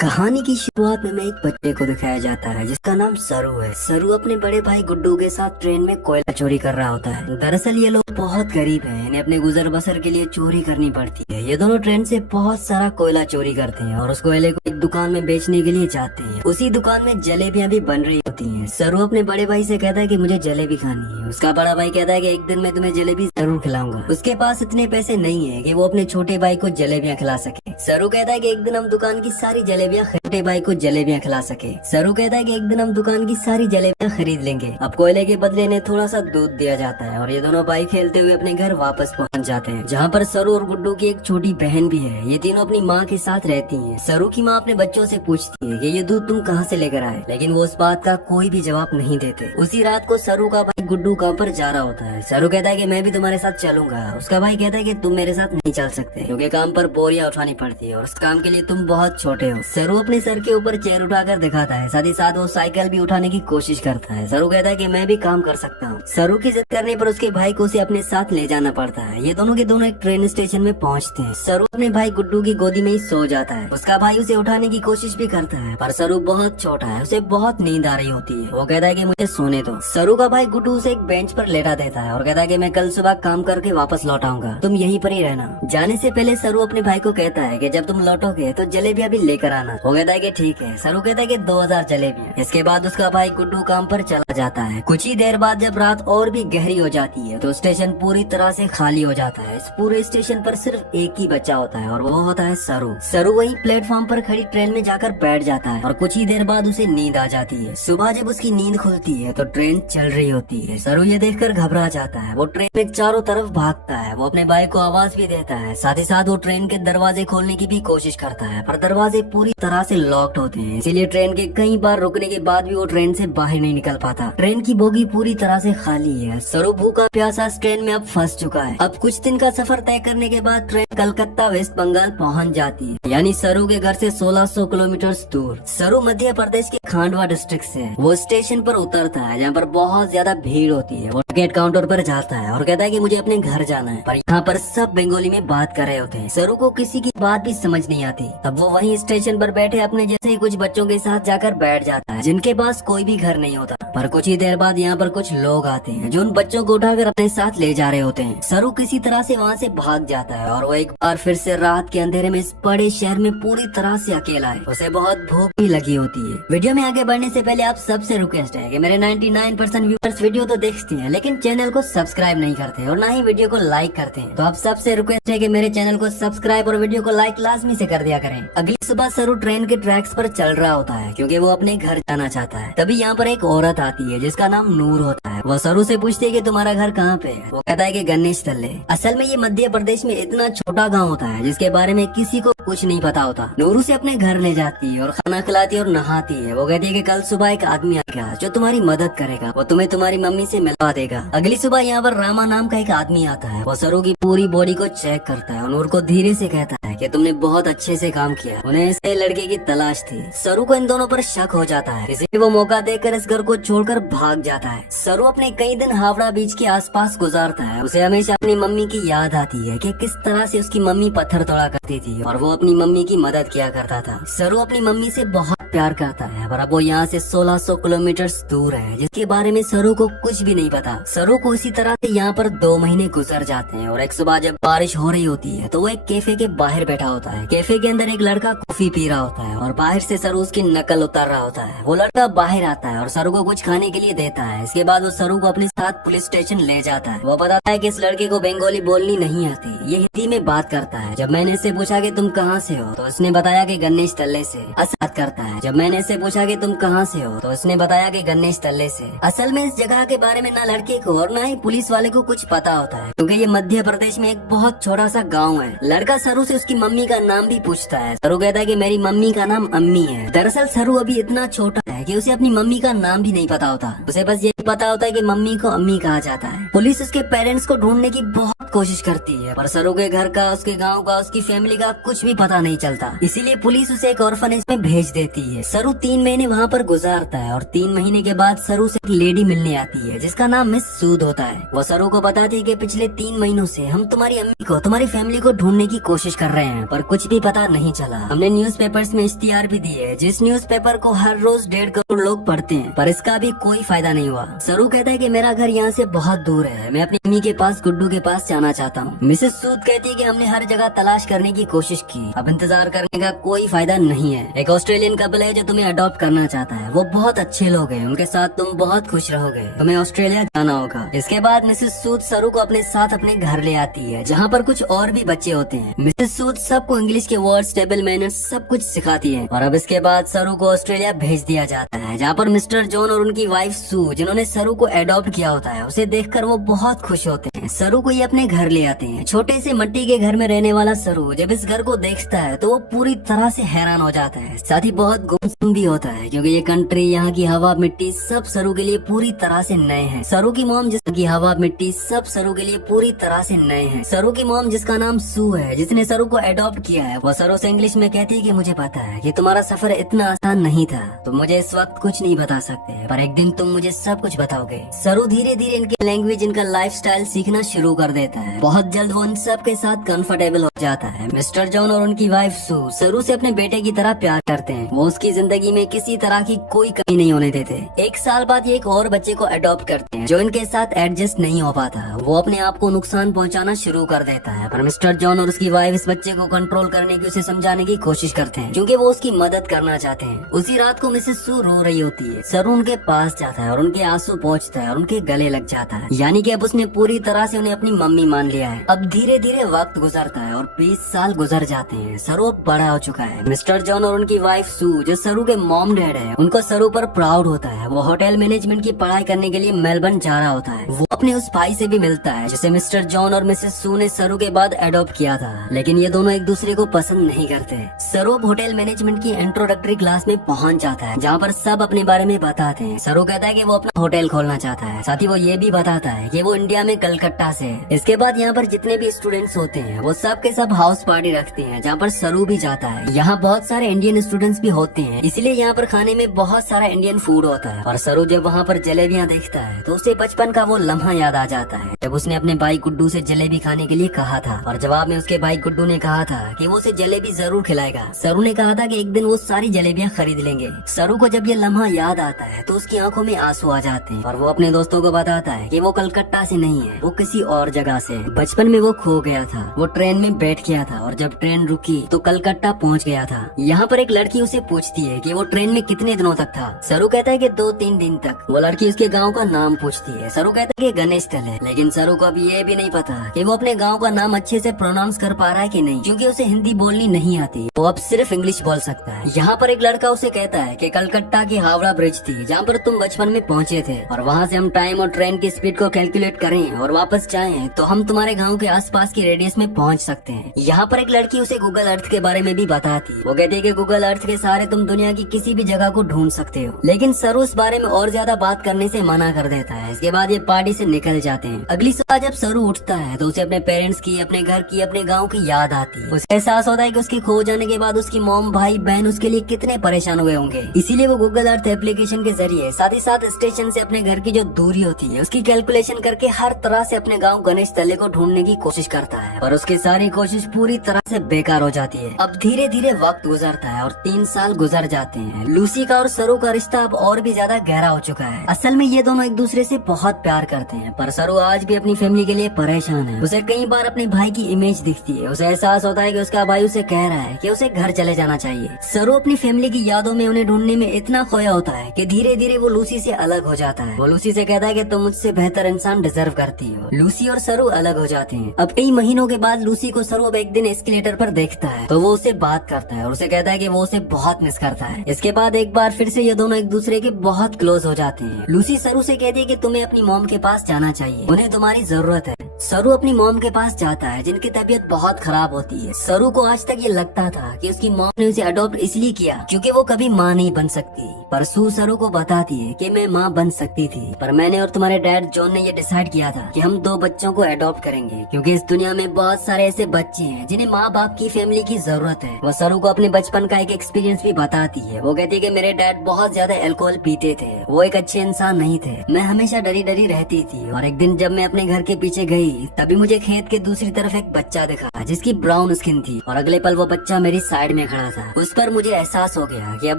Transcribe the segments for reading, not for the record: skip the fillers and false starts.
कहानी की शुरुआत में एक बच्चे को दिखाया जाता है जिसका नाम सरू है। सरू अपने बड़े भाई गुड्डू के साथ ट्रेन में कोयला चोरी कर रहा होता है। दरअसल ये लोग बहुत गरीब हैं, इन्हें अपने गुजर बसर के लिए चोरी करनी पड़ती है। ये दोनों ट्रेन से बहुत सारा कोयला चोरी करते हैं और उस कोयले को एक दुकान में बेचने के लिए जाते हैं। उसी दुकान में जलेबियां भी बन रही होती हैं। सरू अपने बड़े भाई से कहता है कि मुझे जलेबी खानी है। उसका बड़ा भाई कहता है कि एक दिन मैं तुम्हें जलेबी जरूर खिलाऊंगा। उसके पास इतने पैसे नहीं है कि वो अपने छोटे भाई को जलेबियां खिला सके। सरू कहता है कि एक दिन हम दुकान की सारी जलेबियां छोटे भाई को जलेबियां खिला सके। सरू कहता है कि एक दिन हम दुकान की सारी जलेबियां खरीद लेंगे। अब कोयले के बदले इन्हें थोड़ा सा दूध दिया जाता है और ये दोनों भाई खेलते हुए अपने घर वापस पहुंच जाते हैं, जहाँ पर सरू और गुड्डू की एक छोटी बहन भी है। ये तीनों अपनी माँ के साथ रहती हैं। सरू की माँ अपने बच्चों से पूछती है कि ये दूध तुम कहाँ से लेकर आए, लेकिन वो उस बात का कोई भी जवाब नहीं देते। उसी रात को सरू का भाई गुड्डू काम पर जा रहा होता है। सरू कहता है कि मैं भी तुम्हारे साथ चलूंगा। उसका भाई कहता है कि तुम मेरे साथ नहीं चल सकते क्योंकि काम पर बोरियां उठानी पड़ती है और उस काम के लिए तुम बहुत छोटे हो। सरू अपने सर के ऊपर चेयर उठाकर दिखाता है, साथ ही साथ वो साइकिल भी उठाने की कोशिश करता है। सरू कहता है कि मैं भी काम कर सकता हूँ। सरू की जिद करने पर उसके भाई को उसे अपने साथ ले जाना पड़ता है। ये दोनों के दोनों एक ट्रेन स्टेशन में पहुँचते हैं। सरू अपने भाई गुड्डू की गोदी में ही सो जाता है। उसका भाई उसे उठाने की कोशिश भी करता है पर सरू बहुत छोटा है, उसे बहुत नींद आ रही होती है। वो कहता है कि मुझे सोने दो। सरू का भाई गुड्डू उसे एक बेंच पर लेटा देता है और कहता है कि मैं कल सुबह काम करके वापस लौट आऊंगा, तुम यहीं पर ही रहना। जाने से पहले सरू अपने भाई को कहता है कि जब तुम लौटोगे तो जलेबियां भी लेकर आना। वो कहता है कि ठीक है। सरू कहता है कि 2000 जलेबियां। इसके बाद उसका भाई गुड्डू काम पर चला जाता है। कुछ ही देर बाद जब रात और भी गहरी हो जाती है तो स्टेशन पूरी तरह से खाली हो जाता है। इस पूरे स्टेशन पर सिर्फ एक ही बच्चा होता है और वो होता है सरू। सरू वही प्लेटफॉर्म पर खड़ी ट्रेन में जाकर बैठ जाता है और कुछ ही देर बाद उसे नींद आ जाती है। सुबह जब उसकी नींद खुलती है तो ट्रेन चल रही होती है। सरू ये देखकर घबरा जाता है। वो ट्रेन में चारों तरफ भागता है। वो अपने भाई को आवाज भी देता है, साथ ही साथ वो ट्रेन के दरवाजे खोलने की भी कोशिश करता है पर दरवाजे पूरी तरह से लॉक्ड होते हैं, इसीलिए ट्रेन के कई बार रुकने के बाद भी वो ट्रेन से बाहर नहीं निकल पाता। ट्रेन की बोगी पूरी तरह से खाली है। सरू भूखा प्यासा इस ट्रेन में अब फंस चुका है। अब कुछ दिन का सफर तय करने के बाद ट्रेन कलकत्ता वेस्ट बंगाल पहुंच जाती है, यानी सरू के घर से 1600 किलोमीटर दूर। सरू मध्य प्रदेश के खांडवा डिस्ट्रिक्ट से है। वो स्टेशन पर उतरता है जहाँ पर बहुत ज्यादा भीड़ होती है। वो टिकट काउंटर पर जाता है और कहता है कि मुझे अपने घर जाना है, पर यहाँ पर सब बंगाली में बात कर रहे होते हैं। सरू को किसी की बात भी समझ नहीं आती। तब वो वहीं स्टेशन पर बैठे अपने जैसे ही कुछ बच्चों के साथ जाकर बैठ जाता है जिनके पास कोई भी घर नहीं होता। पर कुछ ही देर बाद यहाँ पर कुछ लोग आते हैं जो उन बच्चों को उठाकर अपने साथ ले जा रहे होते हैं। सरू किसी तरह से वहाँ से भाग जाता है और वो एक बार फिर से रात के अंधेरे में इस बड़े शहर में पूरी तरह से अकेला है। उसे बहुत भूख भी लगी होती है। वीडियो में आगे बढ़ने से पहले आप सबसे रिक्वेस्ट है कि मेरे 99% व्यूअर्स वीडियो तो देखते हैं लेकिन चैनल को सब्सक्राइब नहीं करते और ना ही वीडियो को लाइक करते हैं। तो आप सबसे रिक्वेस्ट है कि मेरे चैनल को सब्सक्राइब और वीडियो को लाइक लाजमी से कर दिया करें। अगली सुबह सरू ट्रेन के ट्रैक्स पर चल रहा होता है क्योंकि वो अपने घर जाना चाहता है। तभी यहाँ पर एक औरत आती है जिसका नाम नूर होता है। वो सरू से पूछती है कि तुम्हारा घर कहाँ पे है। वो कहता है कि गणेश तल्ले। असल में ये मध्य प्रदेश में इतना छोटा गाँव होता है जिसके बारे में किसी को कुछ नहीं पता होता। नूर उसे अपने घर ले जाती है और खाना खिलाती है और नहाती है। वो कहती है कि कल सुबह एक आदमी आएगा जो तुम्हारी मदद करेगा, वो तुम्हें तुम्हारी मम्मी से मिलवा देगा। अगली सुबह यहाँ पर रामा नाम का एक आदमी आता है। वो सरू की पूरी बॉडी को चेक करता है और नूर को धीरे से कहता है कि तुमने बहुत अच्छे से काम किया। उन्हें ऐसे लड़के की तलाश थी। सरू को इन दोनों पर शक हो जाता है, इसलिए वो मौका देकर इस घर को छोड़कर भाग जाता है। सरू अपने कई दिन हावड़ा बीच के आसपास गुजारता है। उसे हमेशा अपनी मम्मी की याद आती है कि किस तरह से उसकी मम्मी पत्थर तोड़ा करती थी और वो अपनी मम्मी की मदद किया करता था। सरू अपनी मम्मी से बहुत प्यार करता है पर अब वो यहाँ से 1600 किलोमीटर दूर है जिसके बारे में सरू को कुछ भी नहीं पता। सरू को इसी तरह से यहाँ पर 2 महीने गुजर जाते हैं और एक सुबह जब बारिश हो रही होती है तो वो एक कैफे के बाहर बैठा होता है। कैफे के अंदर एक लड़का कॉफी पी रहा होता है और बाहर से सरू उसकी नकल उतार रहा होता है। वो लड़का बाहर आता है और सरू को कुछ खाने के लिए देता है। इसके बाद वो सरू को अपने साथ पुलिस स्टेशन ले जाता है। वो बताता है कि इस लड़के को बंगाली बोलनी नहीं आती, ये हिंदी में बात करता है। जब मैंने इससे पूछा कि तुम कहाँ से हो तो उसने बताया कि गणेश तल्ले से। बात करता है। जब मैंने इससे पूछा कि तुम कहाँ से हो तो उसने बताया कि गणेश तल्ले से। असल में इस जगह के बारे में ना लड़के को और ना ही पुलिस वाले को कुछ पता होता है क्योंकि ये मध्य प्रदेश में एक बहुत छोटा सा गाँव है। लड़का सरू से उसकी मम्मी का नाम भी पूछता है। सरू कहता है कि मेरी मम्मी का नाम अम्मी है। दरअसल सरू अभी इतना छोटा है कि उसे अपनी मम्मी का नाम भी नहीं पता होता। उसे बस ये पता होता है कि मम्मी को अम्मी कहा जाता है। पुलिस उसके पेरेंट्स को ढूंढने की बहुत बहुत कोशिश करती है, पर सरू के घर का, उसके गांव का, उसकी फैमिली का कुछ भी पता नहीं चलता। इसीलिए पुलिस उसे एक ऑर्फनेज में भेज देती है। सरू 3 महीने वहाँ पर गुजारता है और 3 महीने के बाद सरू से एक लेडी मिलने आती है जिसका नाम मिस सूद होता है। वो सरू को बताती है कि पिछले 3 महीनों से हम तुम्हारी अम्मी को, तुम्हारी फैमिली को ढूंढने की कोशिश कर रहे हैं, पर कुछ भी पता नहीं चला। हमने न्यूज़पेपर्स में इश्तिहार भी दिए है, जिस न्यूज़पेपर को हर रोज 1.5 करोड़ लोग पढ़ते हैं, पर इसका भी कोई फायदा नहीं हुआ। सरू कहता है कि मेरा घर यहाँ से बहुत दूर है, मैं अपनी अम्मी के पास, गुड्डू के पास जाना चाहता हूँ। मिसेस सूद कहती है कि हमने हर जगह तलाश करने की कोशिश की, अब इंतजार करने का कोई फायदा नहीं है। एक ऑस्ट्रेलियन कपल है जो तुम्हें अडॉप्ट करना चाहता है, वो बहुत अच्छे लोग हैं, उनके साथ तुम बहुत खुश रहोगे, तुम्हें ऑस्ट्रेलिया जाना होगा। इसके बाद मिसेस सूद सरू को अपने साथ अपने घर ले आती है, जहाँ पर कुछ और भी बच्चे होते हैं। मिसेस सूद सबको इंग्लिश के वर्ड्स, टेबल मैनर्स सब कुछ सिखाती है। और अब इसके बाद सरू को ऑस्ट्रेलिया भेज दिया जाता है, जहाँ पर मिस्टर जॉन और उनकी वाइफ सू, जिन्होंने सरू को अडॉप्ट किया होता है, उसे देखकर वो बहुत खुश होते हैं। सरू को ये अपने घर ले आते हैं। छोटे से मिट्टी के घर में रहने वाला सरू जब इस घर को देखता है तो वो पूरी तरह से हैरान हो जाता है, साथ ही बहुत गुमसुम भी होता है, क्योंकि ये कंट्री, यहाँ की हवा, मिट्टी सब सरू के लिए पूरी तरह से नए हैं। सरू की मॉम, जिसकी हवा, मिट्टी सब सरू के लिए पूरी तरह से नए हैं। सरू की मॉम, जिसका नाम सू है, जिसने सरू को अडॉप्ट किया है, वो सरू से इंग्लिश में कहती है कि मुझे पता है कि तुम्हारा सफर इतना आसान नहीं था, तुम मुझे इस वक्त कुछ नहीं बता सकते, पर एक दिन तुम मुझे सब कुछ बताओगे। सरू धीरे धीरे इनकी लैंग्वेज, इनका लाइफस्टाइल सीखना शुरू कर देता है। बहुत जल्द वो इन सब के साथ कंफर्टेबल हो जाता है। मिस्टर जॉन और उनकी वाइफ सू सरू से अपने बेटे की तरह प्यार करते हैं। वो उसकी जिंदगी में किसी तरह की कोई कमी नहीं होने देते। 1 साल बाद ये एक और बच्चे को अडॉप्ट करते हैं जो इनके साथ एडजस्ट नहीं हो पाता। वो अपने आप को नुकसान पहुंचाना शुरू कर देता है, पर मिस्टर जॉन और उसकी वाइफ इस बच्चे को कंट्रोल करने की, उसे समझाने की कोशिश करते हैं, क्योंकि वो उसकी मदद करना चाहते हैं। उसी रात को मिसेस सू रो रही होती है। सरू उनके पास जाता है और उनके आंसू पोंछता है और उनके गले लग जाता है, यानी कि अब उसने पूरी तरह से उन्हें अपनी मम्मी मान लिया है। अब धीरे धीरे वक्त गुजरता है और 20 साल गुजर जाते हैं। सरू अब बड़ा हो चुका है। मिस्टर जॉन और उनकी वाइफ सू, जो सरू के मॉम डैड है, उनको सरू पर प्राउड होता है। वो होटल मैनेजमेंट की पढ़ाई करने के लिए मेलबर्न जा रहा होता है। वो अपने उस भाई से भी मिलता है जिसे मिस्टर जॉन और मिसेस सू ने सरू के बाद अडॉप्ट किया था, लेकिन ये दोनों एक दूसरे को पसंद नहीं करते। सरू अब होटल मैनेजमेंट की इंट्रोडक्टरी क्लास में पहुंच जाता है, जहाँ पर सब अपने बारे में बताते हैं। सरू कहता है कि वो अपना होटल खोलना चाहता है, साथ ही वो ये भी बताता है कि वो इंडिया में कलकत्ता से है। इसके बाद यहाँ पर जितने भी स्टूडेंट्स होते हैं वो सब के सब हाउस पार्टी रखते हैं, जहाँ पर सरू भी जाता है। यहाँ बहुत सारे इंडियन स्टूडेंट्स भी होते हैं, इसलिए यहाँ पर खाने में बहुत सारा इंडियन फूड होता है। और सरू जब वहाँ पर जलेबियाँ देखता है तो उसे बचपन का वो लम्हा याद आ जाता है, जब उसने अपने भाई गुड्डू से जलेबी खाने के लिए कहा था, और जवाब में उसके भाई गुड्डू ने कहा था कि वो उसे जलेबी जरूर खिलाएगा। सरू ने कहा था कि एक दिन वो सारी जलेबियाँ खरीद लेंगे। सरू को जब ये लम्हा याद आता है तो उसकी आंखों में आंसू आ जाते हैं, और वो अपने दोस्तों को बताता है कि वो कलकत्ता से नहीं है, वो किसी और जगह से। बचपन में वो खो गया था, वो ट्रेन में बैठ गया था, और जब ट्रेन रुकी तो कलकत्ता पहुंच गया था। यहाँ पर एक लड़की उसे पूछती है कि वो ट्रेन में कितने दिनों तक था। सरू कहता है कि 2-3 दिन तक। वो लड़की उसके गांव का नाम पूछती है। सरू कहता है कि गणेश स्थल है, लेकिन सरू को अब ये भी नहीं पता कि वो अपने गांव का नाम अच्छे से प्रोनाउंस कर पा रहा है कि नहीं, क्योंकि उसे हिंदी बोलनी नहीं आती, वो अब सिर्फ इंग्लिश बोल सकता है। यहाँ पर एक लड़का उसे कहता है कि कलकत्ता की हावड़ा ब्रिज थी जहाँ पर तुम बचपन में पहुँचे थे, और वहाँ से हम टाइम और ट्रेन की स्पीड को कैलकुलेट करें और वापस जाएं तो हम तुम्हारे गाँव के आसपास की रेडियस में पहुँच सकते हैं। यहाँ पर एक लड़की उसे गूगल अर्थ के बारे में भी बताती। वो कहती है कि गूगल अर्थ के सहारे तुम दुनिया की किसी भी जगह को ढूंढ सकते हो, लेकिन सरू इस बारे में और ज्यादा बात करने से मना कर देता है। इसके बाद ये पार्टी से निकल जाते हैं। अगली सुबह जब सरू उठता है तो उसे अपने पेरेंट्स की, अपने घर की, अपने गाँव की याद आती है। उसे एहसास होता है कि उसके खो जाने के बाद उसकी मॉम, भाई, बहन उसके लिए कितने परेशान हुए होंगे। इसीलिए वो गूगल अर्थ एप्लीकेशन के जरिए साथ ही साथ स्टेशन से अपने घर की जो दूरी होती है उसकी कैलकुलेशन करके हर तरह से अपने गाँव गणेश तले को ढूंढने की कोशिश करता है, और उसकी सारी कोशिश पूरी तरह से बेकार हो जाती है। अब धीरे धीरे वक्त गुजरता है और 3 साल गुजर जाते हैं। लूसी का और सरू का रिश्ता अब और भी ज्यादा गहरा हो चुका है। असल में ये दोनों एक दूसरे से बहुत प्यार करते हैं, पर सरू आज भी अपनी फैमिली के लिए परेशान है। उसे कई बार अपने भाई की इमेज दिखती है। उसे एहसास होता है कि उसका भाई उसे कह रहा है कि उसे घर चले जाना चाहिए। सरू अपनी फैमिली की यादों में उन्हें ढूंढने में इतना खोया होता है कि धीरे धीरे वो लूसी से अलग हो जाता है। वो लूसी से कहता है कि तुम मुझसे बेहतर इंसान डिजर्व करती हो। लूसी और सरू अलग हो जाते हैं। अब कई महीनों के बाद लूसी को सरू अब एक दिन एस्केलेटर पर देखता है तो वो उसे बात करता है और उसे कहता है कि वो उसे बहुत मिस करता है। इसके बाद एक बार फिर से ये दोनों एक दूसरे के बहुत क्लोज हो जाते हैं। लूसी सरू से कहती है कि तुम्हें अपनी मॉम के पास जाना चाहिए, उन्हें तुम्हारी जरूरत है। सरू अपनी मॉम के पास जाता है जिनकी तबीयत बहुत खराब होती है। सरू को आज तक ये लगता था कि उसकी मॉम ने उसे अडॉप्ट इसलिए किया क्योंकि वो कभी माँ नहीं बन सकती, पर सू सरू को बताती है कि मैं माँ बन सकती थी, पर मैंने और तुम्हारे डैड जॉन ने ये डिसाइड किया था कि हम 2 बच्चों को अडॉप्ट करेंगे क्योंकि इस दुनिया में बहुत सारे ऐसे बच्चे हैं जिन्हें माँ बाप की फैमिली की जरूरत है। वो सरू को अपने बचपन का एक एक्सपीरियंस भी बताती है। वो कहती है कि मेरे डैड बहुत ज्यादा अल्कोहल पीते थे, वो एक अच्छे इंसान नहीं थे, मैं हमेशा डरी डरी रहती थी, और एक दिन जब मैं अपने घर के पीछे गई तभी मुझे खेत के दूसरी तरफ एक बच्चा दिखा जिसकी ब्राउन स्किन थी, और अगले पल वो बच्चा मेरी साइड में खड़ा था। उस पर मुझे एहसास हो गया कि अब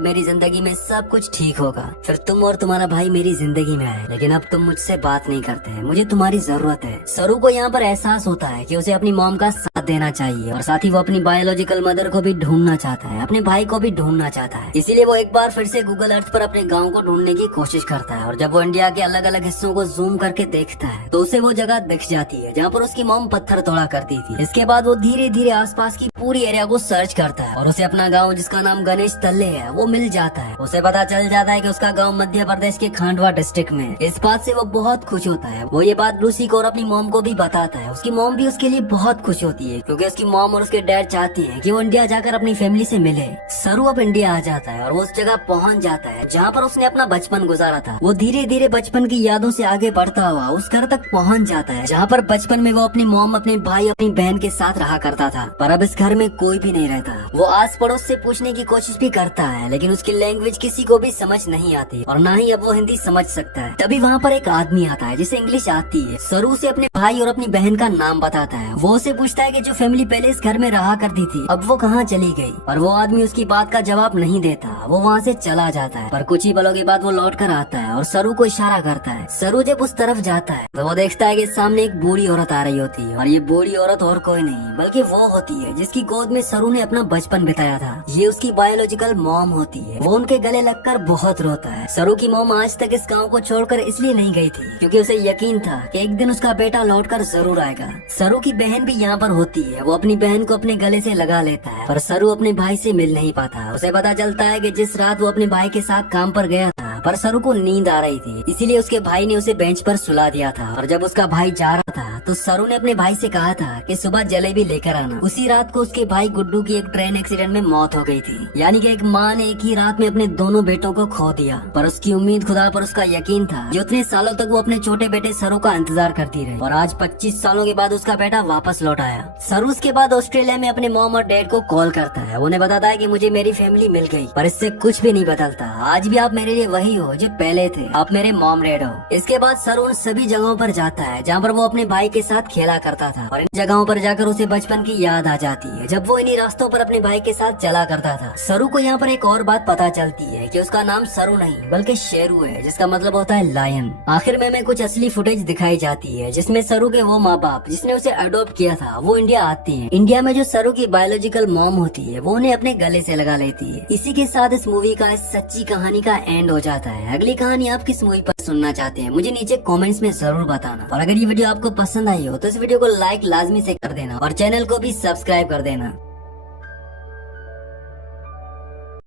मेरी जिंदगी में सब कुछ ठीक होगा। फिर तुम और तुम्हारा भाई मेरी जिंदगी में आए, लेकिन अब तुम मुझसे बात नहीं करते, मुझे तुम्हारी जरूरत है। सरू को यहाँ पर एहसास होता है कि उसे अपनी मॉम का साथ देना चाहिए, और साथ ही वो अपनी बायोलॉजिकल मदर को भी ढूंढना चाहता है, अपने भाई को भी ढूंढना चाहता है। इसीलिए वो एक बार फिर से गूगल अर्थ पर अपने गाँव को ढूंढने की कोशिश करता है, और जब वो इंडिया के अलग अलग हिस्सों को जूम करके देखता है तो उसे वो जगह दिख जाती है जहाँ पर उसकी मॉम पत्थर तोड़ा करती थी। इसके बाद वो धीरे धीरे आसपास की पूरी एरिया को सर्च करता है और उसे अपना गांव जिसका नाम गणेश तल्ले है वो मिल जाता है। उसे पता चल जाता है कि उसका गांव मध्य प्रदेश के खांडवा डिस्ट्रिक्ट में। इस बात से वो बहुत खुश होता है। वो ये बात लूसी को और अपनी मॉम को भी बताता है। उसकी मॉम भी उसके लिए बहुत खुश होती है क्योंकि उसकी मॉम और उसके डैड चाहती है कि वो इंडिया जाकर अपनी फैमिली से मिले। सरू अब इंडिया आ जाता है और वो उस जगह पहुंच जाता है जहाँ पर उसने अपना बचपन गुजारा था। वो धीरे धीरे बचपन की यादों से आगे बढ़ता हुआ उस घर तक पहुंच जाता है जहाँ पर बचपन में वो अपनी मॉम, अपने भाई, अपनी बहन के साथ रहा करता था, पर अब इस घर में कोई भी नहीं रहता। वो आस पड़ोस से पूछने की कोशिश भी करता है लेकिन उसकी लैंग्वेज किसी को भी समझ नहीं आती और ना ही अब वो हिंदी समझ सकता है। तभी वहाँ पर एक आदमी आता है जिसे इंग्लिश आती है। सरू से अपने भाई और अपनी बहन का नाम बताता है। वो उसे पूछता है कि जो फैमिली पहले इस घर में रहा करती थी अब वो कहाँ चली गई, और वो आदमी उसकी बात का जवाब नहीं देता। वो वहाँ से चला जाता है, पर कुछ ही पलों के बाद वो लौट कर आता है और सरू को इशारा करता है। सरू जब उस तरफ जाता है तो वो देखता है कि सामने एक बूढ़ी औरत आ रही होती है, और ये बूढ़ी औरत और कोई नहीं बल्कि वो होती है जिसकी गोद में सरू ने अपना बचपन बिताया था। ये उसकी बायोलॉजिकल मॉम होती है। वो उनके गले लगकर बहुत रोता है। सरू की मॉम आज तक इस गाँव को छोड़कर इसलिए नहीं गई थी क्योंकि उसे यकीन था कि एक दिन उसका बेटा लौटकर जरूर आएगा। सरू की बहन भी यहाँ पर होती है। वो अपनी बहन को अपने गले से लगा लेता है, पर सरू अपने भाई से मिल नहीं पाता। उसे पता चलता है कि जिस रात वो अपने भाई के साथ काम पर गया था पर सरू को नींद आ रही थी, इसीलिए उसके भाई ने उसे बेंच पर सुला दिया था। और जब उसका भाई जा रहा था तो सरू ने अपने भाई से कहा था कि सुबह जलेबी लेकर आना। उसी रात को उसके भाई गुड्डू की एक ट्रेन एक्सीडेंट में मौत हो गई थी। यानी कि एक माँ ने एक ही रात में अपने दोनों बेटों को खो दिया, पर उसकी उम्मीद खुदा पर उसका यकीन था जो इतने सालों तक वो अपने छोटे बेटे सरू का इंतजार करती रही, और आज 25 सालों के बाद उसका बेटा वापस लौट आया। सरू उसके बाद ऑस्ट्रेलिया में अपने मॉम और डैड को कॉल करता है। उन्हें बताता है कि मुझे मेरी फैमिली मिल गई, पर इससे कुछ भी नहीं बदलता। आज भी आप मेरे लिए वही हो जो पहले थे, आप मेरे मॉम डैड हो। इसके बाद सरू उन सभी जगहों पर जाता है जहाँ पर वो अपने भाई के साथ खेला करता था, और इन जगहों पर जाकर उसे बचपन की याद आ जाती है जब वो इन्हीं रास्तों पर अपने भाई के साथ चला करता था। सरू को यहाँ पर एक और बात पता चलती है कि उसका नाम सरू नहीं बल्कि शेरू है, जिसका मतलब होता है लायन। आखिर में कुछ असली फुटेज दिखाई जाती है जिसमें सरू के वो माँ बाप जिसने उसे अडॉप्ट किया था वो इंडिया आते हैं। इंडिया में जो सरू की बायोलॉजिकल मॉम होती है वो उन्हें अपने गले से लगा लेती है। इसी के साथ इस मूवी का, इस सच्ची कहानी का एंड हो जाता है। अगली कहानी आप किस मूवी पर सुनना चाहते हैं मुझे नीचे कमेंट्स में जरूर बताना, और अगर ये वीडियो आपको पसंद आई हो तो इस वीडियो को लाइक लाजमी से कर देना और चैनल को भी सब्सक्राइब कर देना।